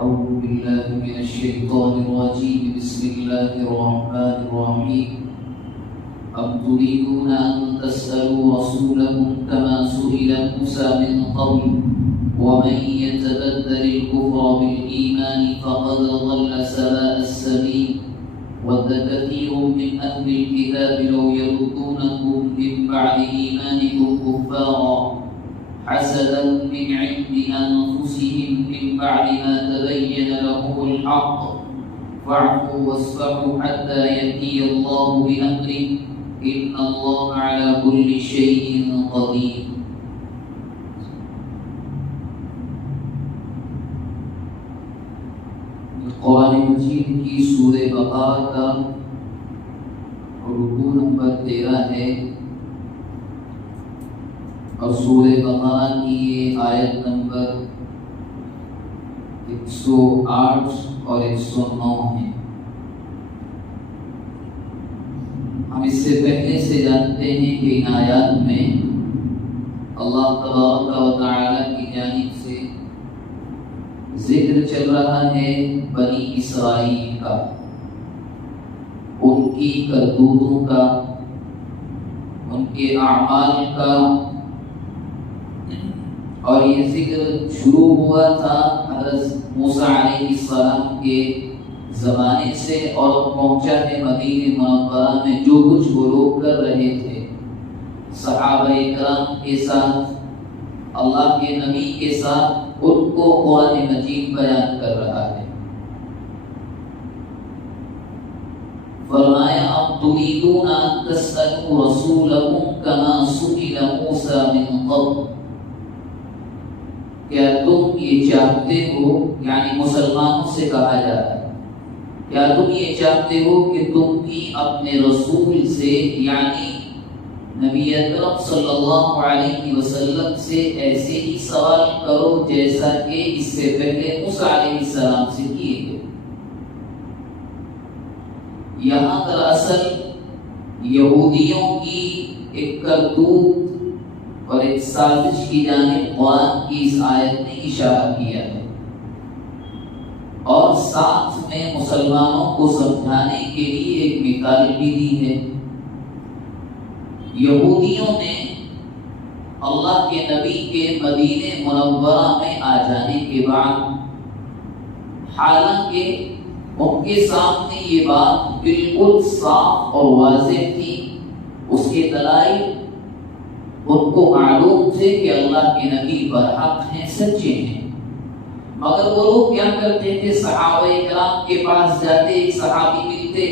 أعوذ بالله من الشيطان الرجيم بسم الله الرحمن الرحيم أم تريدون أن تسألوا رسولكم كما سئل موسى من قبل ومن يتبدل الكفر بالإيمان فقد ضل سواء السبيل ود كثير من أهل الكتاب لو يردونكم من بعد إيمانكم كفارا حسدا من عند أنفسهم من بعد ما تبين لهم الحق فاعفوا واصفحوا حتى يأتي الله بأمره إن الله على كل شيء قدير. قرآن مجید کی سورہ بقرہ کا رکوع نمبر 13 ہے اور سورہ بقرہ کی یہ آیت نمبر 108 اور 109 ہے. ہم اس سے پہلے سے جانتے ہیں کہ ان آیات میں اللہ تبارک و تعالی کی جانب سے ذکر چل رہا ہے بنی اسرائیل کا، ان کی کرتوتوں کا، ان کے اعمال کا. اور یہ ذکر شروع ہوا تھا حضرت موسیٰ علیہ السلام کے زمانے سے اور پہنچا ہے مدینہ منورہ میں جو کچھ وہ لوگ کر رہے تھے صحابہ کرام کے ساتھ، اللہ کے نبی کے ساتھ، ان کو قرآن مجید بیان کر رہا ہے. فرمایا اب تريدون ان تسألوا رسولكم كما سئل موسى من قبل، کیا تم یہ چاہتے ہو، یعنی مسلمانوں سے کہا جا رہا ہے، کیا تم یہ چاہتے ہو کہ تم بھی اپنے رسول سے یعنی نبی اکرم صلی اللہ علیہ وسلم سے ایسے ہی سوال کرو جیسا کہ اس سے پہلے موسیٰ علیہ السلام سے کیے گئے. یہاں دراصل یہودیوں کی ایک کرتوت اور ایک سازش کی جانب قرآن کی اس آیت نے اشارہ کیا ہے اور ساتھ میں مسلمانوں کو سمجھانے کے لیے ایک مثال بھی دی ہے. یہودیوں نے اللہ کے نبی کے مدینہ منورہ میں آ جانے کے بعد، حالانکہ ان کے سامنے یہ بات بالکل صاف اور واضح تھی، اس کے دلائل ان کو معلوم تھے کہ اللہ کے نبی برحق ہیں، سچے ہیں، مگر وہ لوگ کیا کرتے تھے؟ صحابہ کرام کے پاس جاتے، ایک صحابی ملتے،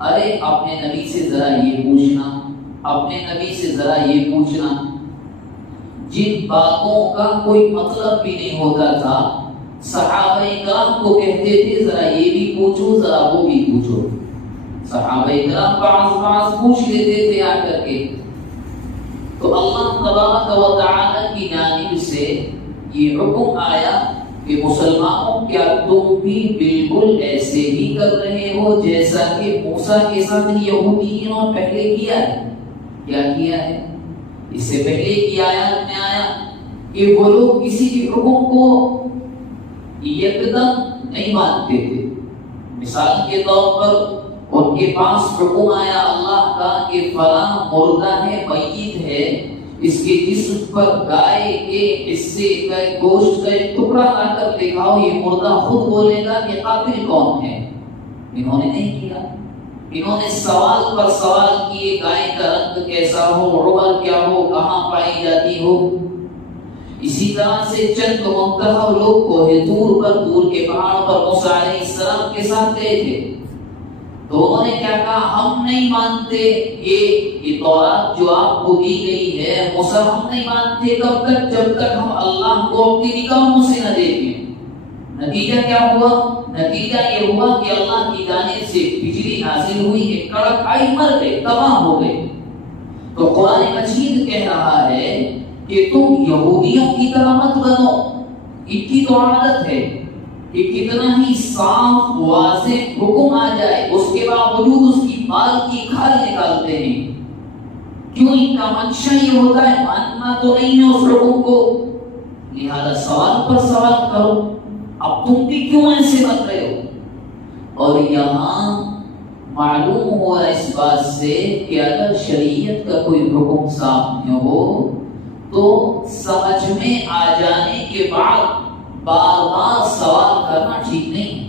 ارے اپنے نبی سے ذرا یہ پوچھنا، اپنے نبی سے ذرا یہ پوچھنا. جن باتوں کا کوئی مطلب بھی نہیں ہوتا تھا صحابہ کرام کو کہتے تھے ذرا یہ بھی پوچھو، ذرا وہ بھی پوچھو. صحابہ کرام بعض پوچھ لیتے تھے آ کر کے. تو اللہ تبارک و تعالی کی جانب سے یہ حکم آیا کہ مسلمانوں کیا تم بھی بالکل ایسے ہی کر رہے ہو جیسا کہ موسیٰ کے ساتھ یہودیوں نے پہلے کیا ہے؟ کیا کیا ہے؟ اس سے پہلے کی آیات میں آیا کہ وہ لوگ کسی بھی حکم کو یکدم نہیں مانتے تھے. مثال کے طور پر ان کے پاس حکم آیا اللہ کا کہ فلاں مردہ ہے، میت ہے، اس کے جسم پر گائے کے حصے کا گوشت کا ایک ٹکڑا لا کر دکھاؤ، یہ مردہ خود بولے گا کہ قاتل کون ہے. انہوں نے نہیں کیا. انہوں نے سوال پر سوال کیے، گائے کا رنگ کیسا ہو، عمر کیا ہو، کہاں پائی جاتی ہو. اسی طرح سے چند منتخب لوگ کوہ طور پر، طور کے پہاڑ پر موسیٰ علیہ السلام کے ساتھ گئے تھے. تو انہوں نے کیا کہا؟ ہم نہیں مانتے یہ تورات جو آپ کو دی گئی ہے موسیٰ، ہم نہیں مانتے تب تک جب تک ہم اللہ کو اپنی نگاہوں سے نہ دیکھیں. نتیجہ کیا ہوا؟ نتیجہ یہ ہوا کہ اللہ کی جانب سے بجلی نازل ہوئی، ایک کڑک آئی، مر گئے، تباہ ہو گئے. تو قرآن مجید کہہ رہا ہے کہ تم یہودیوں کی طرح مت بنو. ان کی تو عادت ہے کہ کتنا ہی صاف واضح حکم آ جائے اس کے باوجود اس کی بال کی کھال نکالتے ہیں. کیوں؟ ان کا منشا یہ ہوتا ہے ماننا تو نہیں ہے اس حکم کو، لہذا سوال پر سوال کرو. اب تم بھی کیوں ایسے بن رہے ہو؟ اور یہاں معلوم ہوا اس بات سے کہ اگر شریعت کا کوئی حکم سامنے ہو تو سمجھ میں آ جانے کے بعد بار بار سوال کرنا ٹھیک نہیں.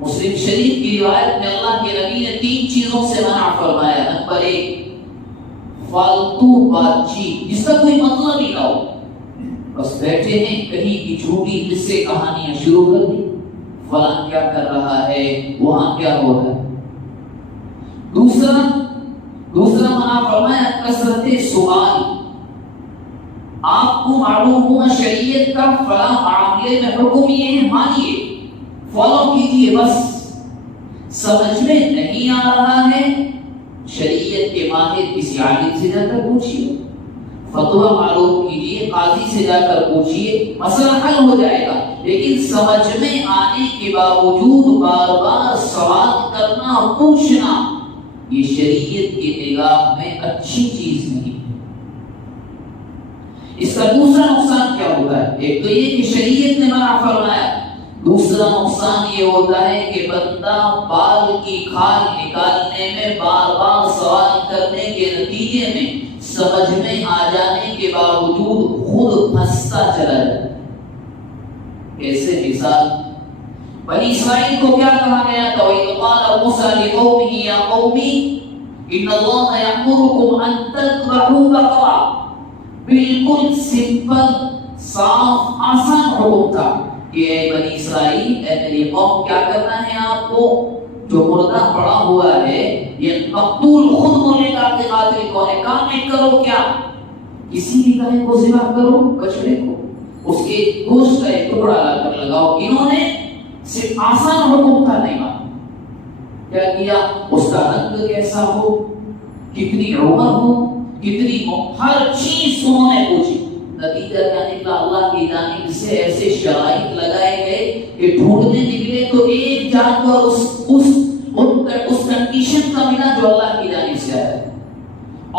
مسلم شریف کی روایت میں اللہ کے نبی نے 3 چیزوں سے منع فرمایا. نمبر 1 فالتو بات چیت جس کا کوئی مطلب ہی نہ ہو. بس بیٹھے ہیں کہیں کی جھوٹی قصے کہانیاں شروع کر دی، فلاں کیا کر رہا ہے، وہاں کیا ہو رہا ہے. دوسرا منع فرمایا کثرت سوال. آپ کو معلوم ہوا شریعت کا فلاں معاملے میں حکم یہ ہے، مانیے فالو کیجیے، بس سمجھ میں نہیں آ رہا ہے شریعت کے ماہر کسی عالم سے جا کر پوچھیے، فتویٰ معلوم کیجیے، قاضی سے جا کر پوچھیے، مسئلہ حل ہو جائے گا. لیکن سمجھ میں آنے کے باوجود بار بار سوال کرنا، پوچھنا، یہ شریعت کی نگاہ میں اچھی چیز نہیں. اس کا دوسرا نقصان کیا ہوتا ہے؟ ایک تو یہ کہ شریعت نے منع فرمایا، دوسرا نقصان یہ ہوتا ہے کہ بندہ بال کی کھال نکالنے میں بار بار سوال کرنے کے نتیجے میں سمجھ میں آ جانے کے باوجود خود پھنستا چلا جاتا ہے. کیسے؟ مثال بنی اسرائیل کو کیا کہا گیا تھا؟ وَإِذْ قَالَ مُوسَىٰ لِقَوْمِهِ يَا قَوْمِ إِنَّ اللَّهَ يَأْمُرُكُمْ أَن تَذْبَحُوا بَقَرَةً. بالکل سمپل، صاف، آسان حکم تھا کہ اے بنی اسرائیل، اے میری قوم، کیا کرنا ہے آپ کو؟ جو مردہ پڑا ہوا ہے، یہ مقتول خود بولے گا کہ قاتل کون ہے، کام نہیں کرو. کیا؟ کسی بھی گائے کو ذبح کرو، بچڑے کو، اس کے گوشت کا ایک ٹکڑا لا کر لگاؤ. انہوں نے صرف آسان حکم تھا، نہیں مانا. کیا کیا؟ اس کا رنگ کیسا ہو، کتنی عمر ہو، کتنی، ہر چیز انہوں نے پوچھی. نتیجہ کیا نکلا؟ اللہ کی جانب سے ایسے شرائط لگائے گئے کہ ڈھونڈنے نکلے تو ایک جانور اس کنڈیشن کا ملا جو اللہ کی جانب سے آیا.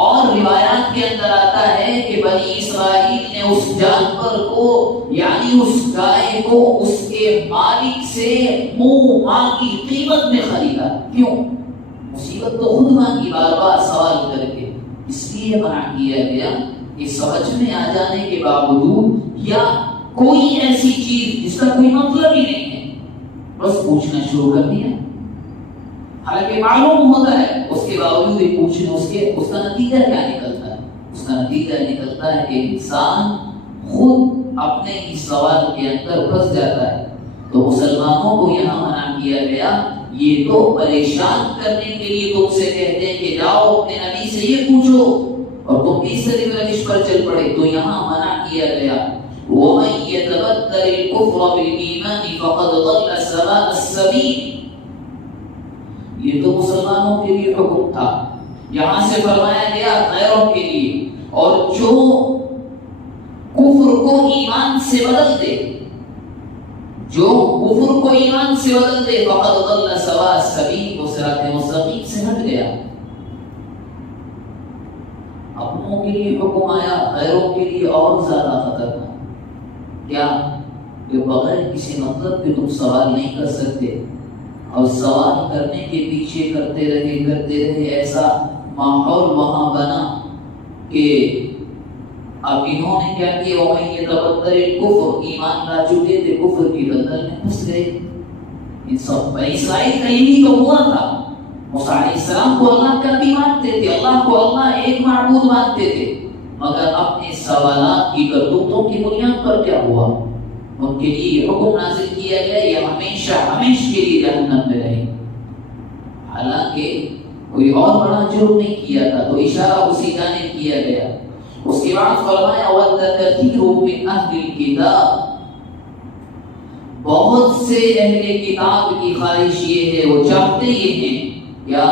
اور روایات کے اندر آتا ہے کہ بنی اسرائیل نے اس جانور کو، یعنی اس گائے کو، اس کے مالک سے منہ مانگی قیمت میں خریدا. کیوں؟ مصیبت تو خود مانگی بار بار سوال کر کے. اس لیے منع کیا گیا کہ سمجھ میں آ جانے کے باوجود یا کوئی ایسی چیز جس کا کوئی مطلب ہی نہیں ہے بس پوچھنا شروع کر دیا. حالانکہ معلوم ہوتا ہے، اس کے باوجود بھی پوچھنا، اس کا نتیجہ کیا نکلتا ہے؟ اس کا نتیجہ نکلتا ہے کہ انسان خود اپنے ہی سوال کے اندر پھنس جاتا ہے. تو مسلمانوں کو یہاں منع کیا گیا. یہ تو پریشان کرنے کے لیے تم سے کہتے ہیں کہ جاؤ اپنے نبی سے یہ پوچھو، اور تم بھی اس طرح روش پر چل پڑے. تو یہاں منع کیا گیا وَمَن يَتَبَدَّلِ الْكُفْرَ بِالْإِيمَانِ فَقَدْ ضَلَّ سَوَاءَ السَّبِيلِ. یہ تو مسلمانوں کے لیے حکم تھا، یہاں سے فرمایا گیا غیروں کے لیے. اور جو کفر کو ایمان سے بدل دے، جو کفر کو ایمان سے بدل دے، فقد ضل سواء السبیل، وہ صراط مستقیم سے ہٹ گیا. اپنوں کے لیے حکم آیا، غیروں کے لیے اور زیادہ خطرناک. کیا؟ کہ بغیر کسی مطلب کے تم سوال نہیں کر سکتے، اور سوال کرنے کے پیچھے کرتے رہے ایسا ماحول وہاں بنا کہ اب انہوں نے کیا کیا؟ وَمَن يَتَبَدَّلِ الْكُفْرَ، ایمان لا چکے تھے، کفر کی بدل میں پھنس گئے. ان سب بنی اسرائیل کا یہی تو ہوا تھا. موسیٰ علیہ السلام کو اللہ کا بھی مانتے تھے، اللہ کو اللہ ایک معبود مانتے تھے، مگر اپنے سوالات کی کرتوتوں کی بنیاد پر کیا ہوا؟ ان کے لیے حکم نازل کیا گیا یہ ہمیشہ کے لیے جہنم میں رہے. حالانکہ کوئی اور بڑا جرم نہیں کیا تھا، تو اشارہ اسی جانب کیا گیا. اس کے بعد فرمایا وَالْكَثِيرُ مِنْ أَهْلِ الْكِتَابِ، بہت سے اہل کتاب کی خواہش یہ ہے، وہ چاہتے یہ ہیں کیا؟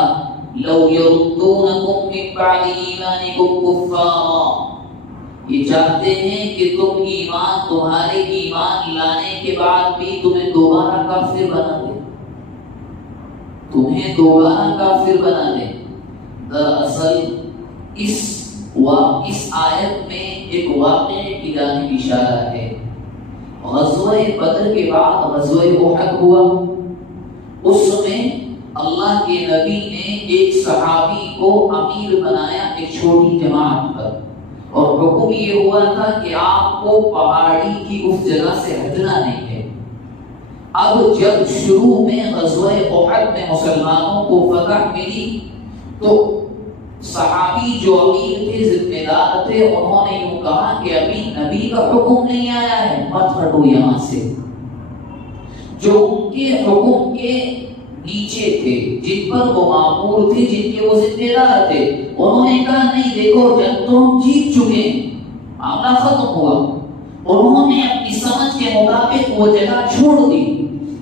لَوْ يَرُدُّونَكُمْ مِنْ بَعْدِ إِيمَانِكُمْ كُفَّارًا، یہ چاہتے ہیں کہ تمہارے ایمان لانے کے بعد بھی تمہیں دوبارہ کافر بنا دے. دراصل اس آیت میں ایک واقعے کی جانب اشارہ ہے غزوہ بدر کے بعد غزوہ احد ہوا، اس میں اللہ کے نبی نے ایک صحابی کو امیر بنایا ایک چھوٹی جماعت پر، اور حکم یہ ہوا تھا کہ آپ کو پہاڑی کی اس جگہ سے ہٹنا نہیں ہے۔ اب جب شروع میں غزوہ احد میں مسلمانوں کو فتح ملی تو صحابی جو امیر تھے، ذمہ دار تھے، انہوں نے یوں کہا کہ ابھی نبی کا حکم نہیں آیا ہے، مت ہٹو یہاں سے۔ جو ان کے حکم کے نیچے تھے، جن پر وہ مامور تھے، جن کے وہ ذمہ دار تھے، انہوں نے کہا نہیں دیکھو جب تو ہم جیت چکے ہیں، معاملہ ختم ہوا۔ انہوں نے اپنی سمجھ کے مطابق وہ جگہ چھوڑ دی۔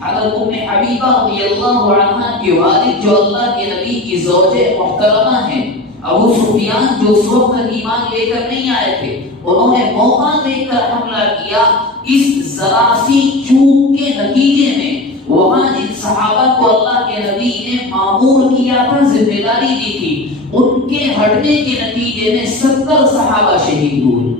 حضرت ام حبیبہ رضی اللہ عنہا کے والد جو اللہ کے نبی کی زوج محترمہ ہیں، ابو سفیان جو اس وقت ایمان لے کر نہیں آئے تھے، انہوں نے موقع دیکھ کر حملہ کیا۔ اس ذرا سی چوک کے نتیجے میں وہاں جن صحابہ کو اللہ کے نبی نے مامور کیا تھا، ذمہ داری دی تھی، ان کے ہٹنے کے نتیجے میں 70 صحابہ شہید ہوئے،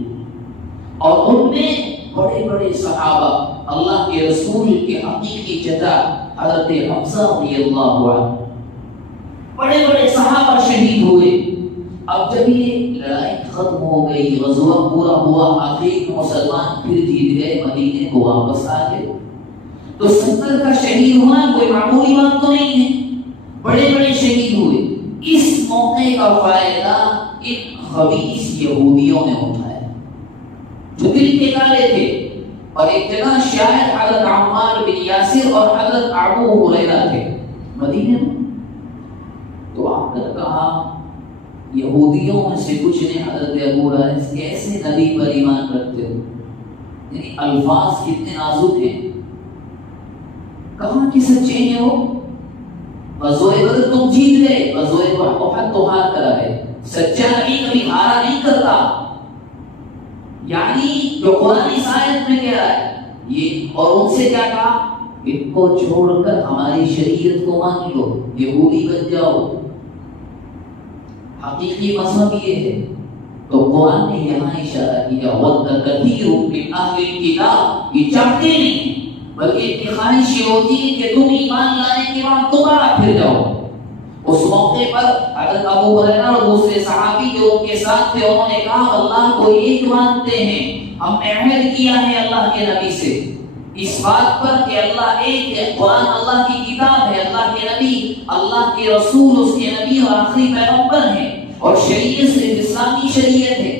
اور ان میں بڑے بڑے صحابہ، اللہ کے رسول کے حقیقی چچا حضرت حمزہ رضی اللہ عنہ، بڑے بڑے صحابہ شہید ہوئے۔ اب جب یہ لڑائی ختم ہو گئی، غزوہ پورا ہوا، آخر مسلمان پھر جیت گئے، مدینے کو واپس آ گئے، تو 70 کا شہید ہونا کوئی معمولی بات تو نہیں ہے، بڑے بڑے شہید ہوئے۔ اس موقع کا فائدہ ان خبیث یہودیوں نے اٹھایا جو دل کے کالے تھے، اور ایک جگہ شاید حضرت عمار بن یاسر اور حضرت ابو ہریرہ تھے مدینے میں، تو آپ نے کہا یہودیوں میں سے کچھ نے حضرت ابو ہریرہ کیسے نبی پر ایمان رکھتے ہو، یعنی الفاظ کتنے نازک ہیں، کہاں کی سچے ہیں وہ؟ غزوہ بدر تم جیت گئے، غزوہ احد تو ہار کر آئے، سچا نبی کبھی ہارا نہیں کرتا۔ یعنی جو قرآن اس آیت میں کہہ رہا ہے یہ، اور ان سے کیا کہا، ان کو چھوڑ کر ہماری شریعت کو مان لو، یہودی بن جاؤ، حقیقی مذہب یہ ہے۔ تو قرآن نے یہاں اشارہ کیا وَدَّ كَثِيرٌ مِّنْ أَهْلِ الْكِتَابِ، یہ چاہتے نہیں بلکہ ان کی خواہش یہ ہوتی ہے کہ تم ایمان لانے کے بعد دوبارہ پھر جاؤ۔ اس موقع پر حضرت ابو ہریرہ اور دوسرے صحابی جو ان کے ساتھ تھے، انہوں نے کہا اللہ کو ایک مانتے ہیں، ہم نے عہد کیا ہے اللہ کے نبی سے اس بات پر کہ اللہ ایک ہے، قرآن اللہ کی کتاب ہے، اللہ کے نبی، اللہ کے رسول اس کے نبی اور آخری پیغمبر ہیں، اور شریعت صرف اسلامی شریعت ہے،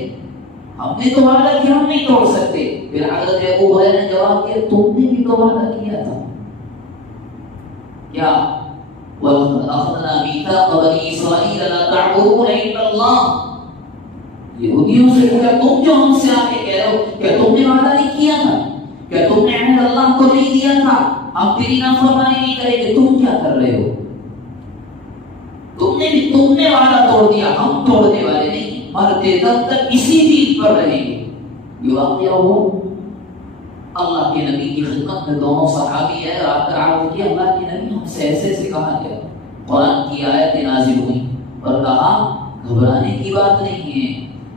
ہم نے تو وعدہ کیا ہم نہیں توڑ سکتے۔ پھر حضرت ابو ہریرہ نے جواب دیا تم نے بھی تو وعدہ کیا تھا، کیا وَلَقَدْ أَخَذْنَا مِيثَاقَ بَنِي إِسْرَائِيلَ لَا تَعْبُدُونَ إِلَّا اللَّهَ، یہودیوں سے کہا تم جو ہم سے آ کے کہہ رہے ہو، کیا تم نے وعدہ نہیں کیا تھا، کیا تم نے عہد اللہ کو نہیں دیا تھا ہم تیری نافرمانی نہیں کریں گے، تم کیا کر رہے ہو، تم نے وعدہ توڑ دیا، ہم توڑنے والے نہیں، مرتے دم تک اسی دین پر رہیں گے۔ یہ واقعہ ہو اللہ کے نبی کی خدمت میں دونوں صحابی ہے، اور آپ کا عرض کیا اللہ کے نبی ہم سے ایسے سے کہا گیا، قرآن کی آیتیں نازل ہوئی اور کہا گھبرانے کی بات نہیں ہے،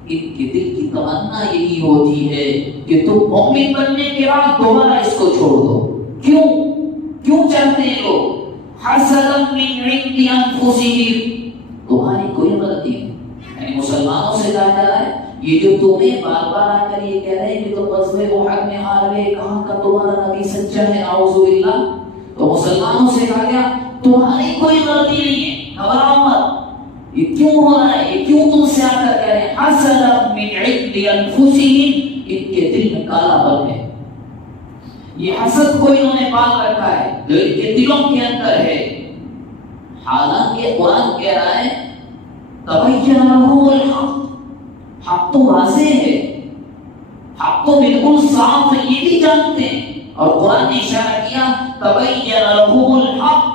ان کے دل کی تمنا یہی ہوتی ہے کہ تم مومن بننے کے بعد دوبارہ اس کو چھوڑ دو۔ کیوں چاہتے ہیں لوگ؟ حسدا من عند انفسهم، تمہاری کوئی غلطی نہیں، یعنی مسلمانوں سے کہا جا رہا ہے یہ جو تمہیں بار بار آ کر یہ کہہ رہے ہیں کہ تو غزوہ احد میں ہار گئے، کہاں کا تمہارا نبی سچا ہے، نعوذ باللہ، تو مسلمانوں سے کہا گیا تمہاری کوئی غلطی نہیں ہے، گھبراؤ مت، یہ کیوں ہو رہا ہے، یہ کیوں تم سے آ کر کہہ رہے ہیں، حسدا من عند انفسهم، ان کے دل میں کالا پن ہے، یہ حسد کو انہوں نے پال رکھا ہے جو ان کے دلوں کے اندر ہے۔ حالانکہ قرآن کہہ رہا ہے تبین لهم الحق، حق تو واضح ہے، حق تو بالکل صاف ہے، یہ بھی جانتے ہیں، اور قرآن نے اشارہ کیا تبین لهم الحق،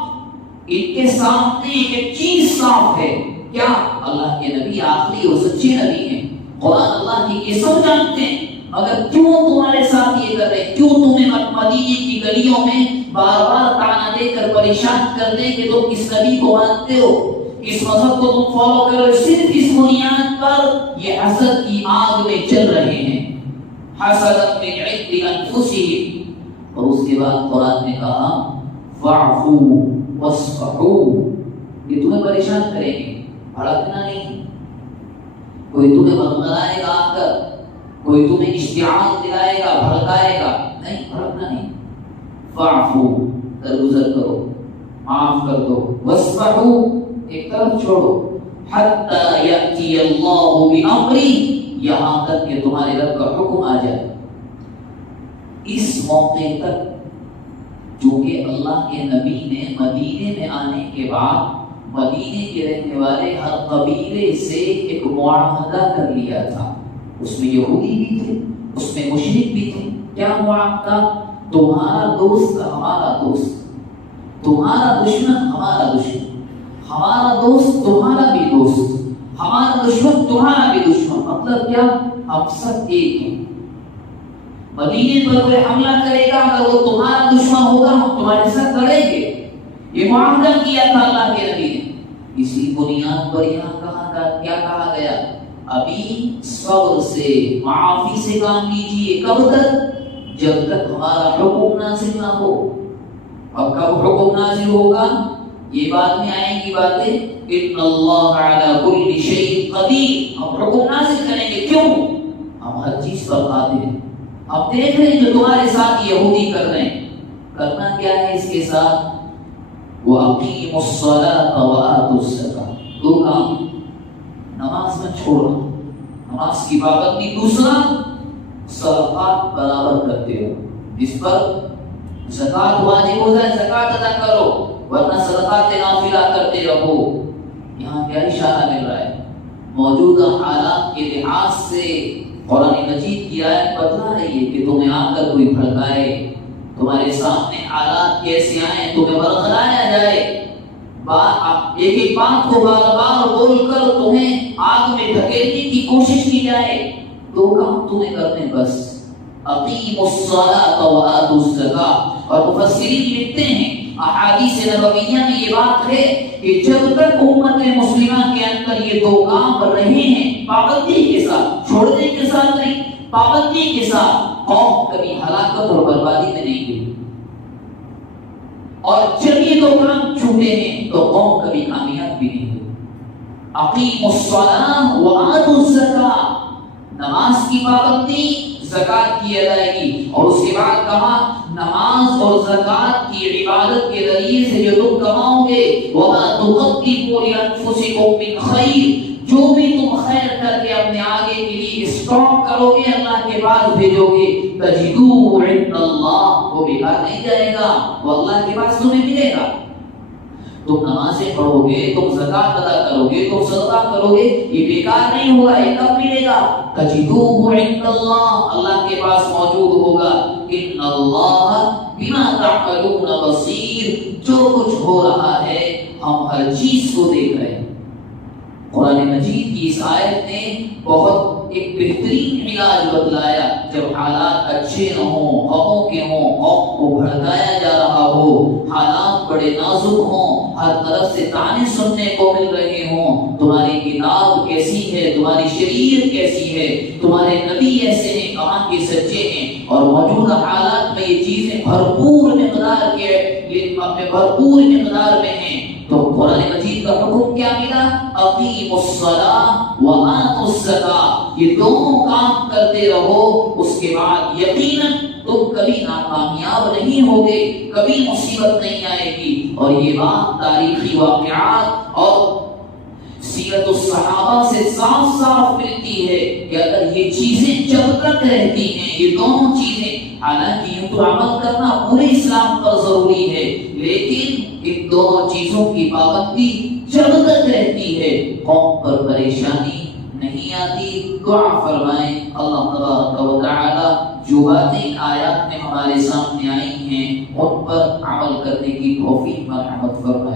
ان کے سامنے ایک چیز صاف ہے، کیا؟ اللہ کے نبی آخری اور سچے نبی ہیں، قرآن اللہ کی یہ سب جانتے ہیں، مگر کیوں تمہارے ساتھ یہ کر رہے ہیں، کیوں تمہیں مدینے کی گلیوں میں بار بار تانا دے کر پریشان کر دیں کہ تم اس نبی کو مانتے ہو، اس مذہب کو تم فالو کرو، صرف اس بنیاد پر یہ حسد کی آگ میں چل رہے ہیں، حسدا من عند انفسهم. اور اس کے بعد قرآن نے کہا فاعفوا واصفحوا، یہ تمہیں پریشان کریں گے، بھڑکنا نہیں. کوئی تمہیں بھڑکائے گا آ کر، کوئی تمہیں اشتعال دلائے گا، بھڑکائے گا، نہیں، بھڑکنا نہیں. فاعفوا، درگزر کرو، معاف کر دو. واصفحوا، ایک طرف چھوڑو. حتی یأتی اللہ بامری، یہاں تک کہ تمہارے رب کا حکم آ جائے. اس موقع تک جو کہ اللہ کے نبی نے مدینے میں آنے کے بعد مدینے کے رہنے والے ہر قبیلے سے ایک معاہدہ کر لیا تھا. اس میں یہودی بھی تھے، اس میں مشرک بھی تھے. کیا معاہدہ؟ تمہارا دوست ہمارا دوست، تمہارا دشمن ہمارا دشمن، ہمارا دوست تمہارا بھی دوست، ہمارا دشمن تمہارا بھی دشمن. مطلب کیا؟ ہم سب ایک ہیں. مدینے پر کوئی حملہ کرے گا، اگر وہ تمہارا دشمن ہوگا ہم تمہارے ساتھ لڑیں گے. یہ معاہدہ کیا تھا اللہ کے نبی نے. اسی بنیاد پر یہاں کیا کہا گیا؟ ابھی صبر سے، معافی سے کام لیجیے. کب تک؟ جب تک ہمارا حکم نازل نہ ہو. اب کب حکم نازل ہوگا؟ یہ بات میں آئیں گی باتیں. ان اللہ علی کل شیء قدیر، ہم حکم نازل کریں گے. کیوں؟ ہم ہر چیز پر قادر ہیں. اب دیکھ رہے ہیں جو تمہارے ساتھ یہودی کر رہے ہیں. کرنا کیا ہے اس کے ساتھ؟ وَأَقِيمُوا الصَّلَاةَ وَآتُوا الزَّكَاةَ، دو کام. نماز میں چھوڑنا، نماز کی پابندی. دوسرا، صدقات برابر کرتے ہو. جس پر زکوٰۃ واجب ہو جائے زکوٰۃ ادا کرو، ورنہ صدقات نافلہ کرتے رہو. یہاں کیا اشارہ مل رہا ہے؟ موجودہ حالات کے لحاظ سے قرآن مجید کی آیت بتلا رہی ہے کہ تمہیں آ کر کوئی بھڑکائے، تمہارے سامنے حالات کیسے آئیں، تمہیں برگلایا جائے، ایک ایک بات کو بار بار بول کر تمہیں آگ میں دھکیلنے کی کوشش کی جائے. دو کام تمہیں کرنے بس. اقیموا الصلاۃ وآتوا الزکاۃ. اور مفسرین لکھتے ہیں احادیث نبویہ میں یہ بات ہے کہ جب تک امت مسلمہ کے اندر یہ دو کام رہے ہیں، پابندی کے ساتھ، چھوڑنے کے ساتھ نہیں، پابندی کے ساتھ، قوم کبھی ہلاکت اور بربادی میں نہیں گئی. اور جب یہ دو کام چھوٹے ہیں تو قوم کبھی کامیاب بھی نہیں ہوئی. اقیموا الصلاۃ وآتوا الزکاۃ، نماز کی پابندی، زکات کی ادائیگی. اور اس کے بعد کہا نماز اور زکات کی عبادت کے ذریعے سے جو تم کماؤ گے، وما تقدموا لانفسکم من خیر، جو بھی تم خیر کر کے اپنے آگے کے لیے اسٹاک کرو گے، اللہ کے پاس بھیجو گے، تجدوہ عند اللہ، وہ بیکار نہیں جائے گا، وہ اللہ کے پاس تمہیں ملے گا. تم نمازیں پڑھو گے، تم زکات ادا کرو گے، تم صدقہ کرو گے، یہ بیکار نہیں ہوگا. یہ کب ملے گا؟ تجدوہ عند اللہ، اللہ کے پاس موجود ہوگا. ان اللہ بما تعملون بصیر، جو کچھ ہو رہا ہے ہم ہر چیز کو دیکھ رہے ہیں. قرآن مجید کی اس آیت نے بہت ایک بہترین علاج بتلایا. جب حالات اچھے نہ ہوں، غموں کے ہوں، قوم کو بھڑکایا جا رہا ہو، حالات بڑے نازک ہوں، ہر طرف سے طعنے سننے کو مل رہے ہوں، تمہاری کتاب کیسی ہے، تمہاری شریعت کیسی ہے، تمہارے نبی ایسے ہیں، کہاں کے سچے ہیں، اور موجودہ حالات میں یہ چیزیں بھرپور مقدار میں ہیں، تو قرآن مجید کا حکم کیا ملا؟ اقیموا الصلاۃ وآتوا الزکاۃ. یہ دونوں کام کرتے رہو، اس کے بعد یقیناً تم کبھی ناکامیاب نہیں ہوگے، کبھی مصیبت نہیں آئے گی. اور یہ بات تاریخی واقعات اور سیرت الصحابہ سے صاف صاف ملتی ہے کہ اگر یہ چیزیں جب تک رہتی ہیں، یہ دونوں چیزیں، حالانکہ یوں تو عمل کرنا پورے اسلام پر ضروری ہے، لیکن ان دونوں چیزوں کی پابندی جب تک رہتی ہے قوم پر پریشانی نہیں آتی. دعا فرمائیں اللہ تبارک و تعالی جو باتیں آیات میں ہمارے سامنے آئی ہیں ان پر عمل کرنے کی توفیق مرحمت فرمائے.